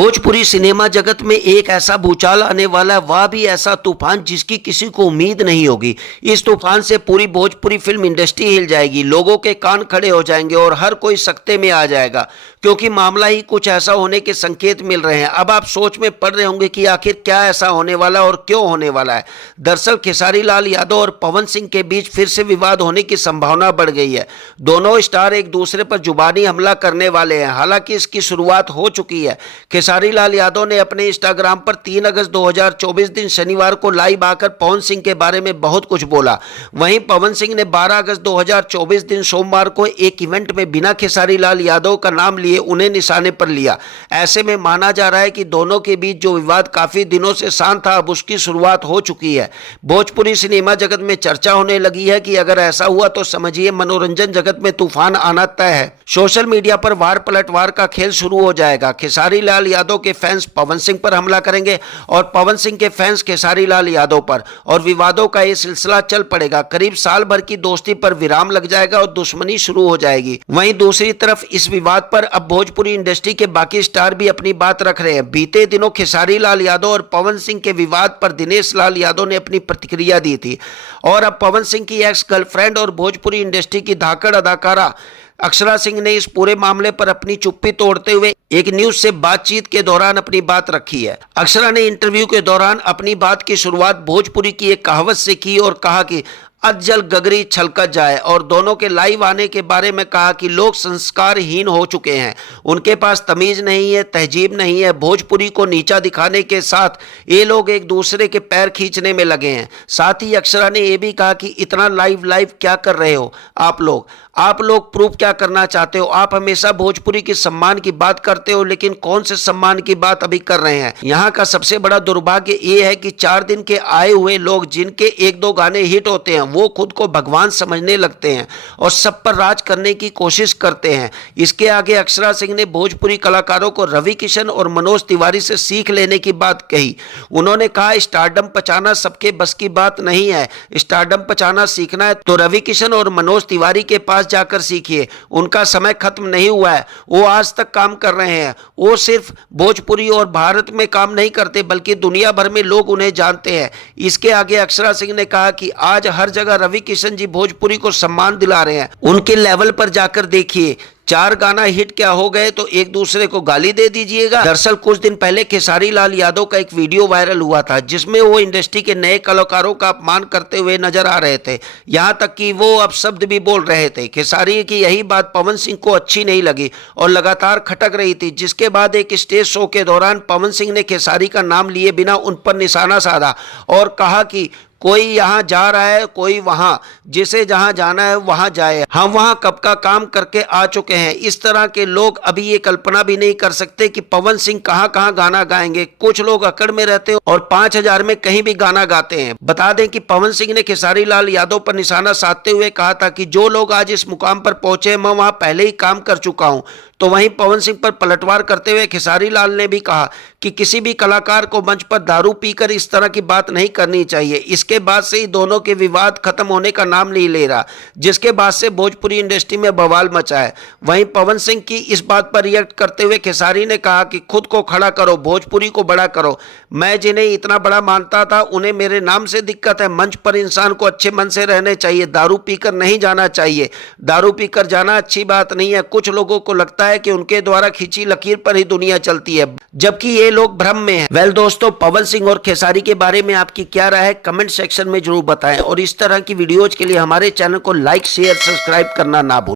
Bhojpuri cinema जगत में एक ऐसा भूचाल आने वाला है, वह भी ऐसा तूफान जिसकी किसी को उम्मीद नहीं होगी। इस तूफान से पूरी भोजपुरी फिल्म इंडस्ट्री हिल जाएगी, लोगों के कान खड़े हो जाएंगे और हर कोई सकते में आ जाएगा, क्योंकि मामला ही कुछ ऐसा होने के संकेत मिल रहे हैं। अब आप सोच में पड़ रहे होंगे कि आखिर क्या ऐसा होने वाला और क्यों होने वाला है। दरअसल खेसारी लाल यादव और पवन सिंह के बीच फिर से विवाद होने की संभावना बढ़ गई है। दोनों स्टार एक दूसरे पर जुबानी हमला करने वाले हैं। हालांकि इसकी शुरुआत हो चुकी है। खेसारी लाल यादव ने अपने इंस्टाग्राम पर 3 अगस्त 2024 दिन शनिवार को लाइव आकर पवन सिंह के बारे में बहुत कुछ बोला। वहीं पवन सिंह ने 12 अगस्त 2024 दिन सोमवार को एक इवेंट में बिना खेसारी लाल यादव का नाम लिए उन्हें निशाने पर लिया। ऐसे में माना जा रहा है कि दोनों के बीच जो विवाद काफी दिनों से शांत था, अब उसकी शुरुआत हो चुकी है। भोजपुरी सिनेमा जगत में चर्चा होने लगी है कि अगर ऐसा हुआ तो समझिए मनोरंजन जगत में तूफान आना तय है। सोशल मीडिया पर वार पलटवार का खेल शुरू हो जाएगा। खेसारी लाल यादव के फैंस पवन सिंह पर हमला करेंगे और पवन सिंह के फैंस खेसारी लाल यादव पर, और विवादों का यह सिलसिला चल पड़ेगा। करीब साल भर की दोस्ती पर विराम लग जाएगा और दुश्मनी शुरू हो जाएगी। वहीं दूसरी तरफ इस विवाद पर अब भोजपुरी इंडस्ट्री के बाकी स्टार भी अपनी बात रख रहे हैं। बीते दिनों खेसारी लाल यादव और पवन सिंह के विवाद पर दिनेश लाल यादव ने अपनी प्रतिक्रिया दी थी, और अब पवन सिंह की एक्स गर्लफ्रेंड और भोजपुरी इंडस्ट्री की धाकड़ अदाकारा अक्षरा सिंह ने इस पूरे मामले पर अपनी चुप्पी तोड़ते हुए एक न्यूज से बातचीत के दौरान अपनी बात रखी है। अक्षरा ने इंटरव्यू के दौरान अपनी बात की शुरुआत भोजपुरी की एक कहावत से की और कहा कि अज्जल गगरी छलकत जाए, और दोनों के लाइव आने के बारे में कहा कि लोग संस्कारहीन हो चुके हैं, उनके पास तमीज नहीं है, तहजीब नहीं है। भोजपुरी को नीचा दिखाने के साथ ये लोग एक दूसरे के पैर खींचने में लगे हैं। साथ ही अक्षरा ने यह भी कहा कि इतना लाइव क्या कर रहे हो आप लोग प्रूफ क्या करना चाहते हो? आप हमेशा भोजपुरी के सम्मान की बात करते हो, लेकिन कौन से सम्मान की बात अभी कर रहे हैं? यहाँ का सबसे बड़ा दुर्भाग्य ये है कि 4 दिन के आए हुए लोग जिनके 1-2 गाने हिट होते हैं वो खुद को भगवान समझने लगते हैं और सब पर राज करने की कोशिश करते हैं। इसके आगे अक्षरा सिंह ने भोजपुरी कलाकारों को रवि किशन और मनोज तिवारी से सीख लेने की बात कही। उन्होंने कहा स्टारडम पचाना सबके बस की बात नहीं है। स्टारडम पचाना सीखना है तो रवि किशन और मनोज तिवारी के पास जाकर सीखिए। उनका समय खत्म नहीं हुआ है, वो आज तक काम कर रहे हैं। वो सिर्फ भोजपुरी और भारत में काम नहीं करते बल्कि दुनिया भर में लोग उन्हें जानते हैं। इसके आगे अक्षरा सिंह ने कहा कि आज हर जगह रवि किशन जी भोजपुरी को सम्मान दिला रहे हैं। उनके लेवल पर जाकर देखिए, 4 गाना हिट क्या हो गए तो एक दूसरे को गाली दे दीजिएगा। दरअसल कुछ दिन पहले खेसारी लाल यादव का एक वीडियो वायरल हुआ था जिसमें वो इंडस्ट्री के नए कलाकारों का अपमान करते हुए नजर आ रहे थे। यहां तक कि वो अपशब्द भी बोल रहे थे। खेसारी की यही बात पवन सिंह को अच्छी नहीं लगी और लगातार खटक रही थी, जिसके बाद एक स्टेज शो के दौरान पवन सिंह ने खेसारी का नाम लिए बिना उन पर निशाना साधा और कहा कि कोई यहाँ जा रहा है, कोई वहाँ, जिसे जहाँ जाना है वहाँ जाए, हम वहाँ कब का काम करके आ चुके हैं। इस तरह के लोग अभी ये कल्पना भी नहीं कर सकते कि पवन सिंह कहाँ कहाँ गाना गाएंगे। कुछ लोग अकड़ में रहते हैं और 5000 में कहीं भी गाना गाते हैं। बता दें कि पवन सिंह ने खेसारी लाल यादव पर निशाना साधते हुए कहा था कि जो लोग आज इस मुकाम पर पहुंचे मैं वहाँ पहले ही काम कर चुका हूँ। तो वहीं पवन सिंह पर पलटवार करते हुए खेसारी लाल ने भी कहा कि किसी भी कलाकार को मंच पर दारू पीकर इस तरह की बात नहीं करनी चाहिए। इसके बाद से ही दोनों के विवाद खत्म होने का नाम नहीं ले रहा, जिसके बाद से भोजपुरी इंडस्ट्री में बवाल मचा है। वहीं पवन सिंह की इस बात पर रिएक्ट करते हुए खेसारी ने कहा कि खुद को खड़ा करो, भोजपुरी को बड़ा करो। मैं जिन्हें इतना बड़ा मानता था उन्हें मेरे नाम से दिक्कत है। मंच पर इंसान को अच्छे मन से रहने चाहिए, दारू पीकर नहीं जाना चाहिए। दारू पीकर जाना अच्छी बात नहीं है। कुछ लोगों को लगता है कि उनके द्वारा खींची लकीर पर ही दुनिया चलती है, जबकि ये लोग भ्रम में हैं। वेल दोस्तों, पवन सिंह और खेसारी के बारे में आपकी क्या राय है कमेंट सेक्शन में जरूर बताएं, और इस तरह की वीडियोज के लिए हमारे चैनल को लाइक शेयर सब्सक्राइब करना ना भूलें।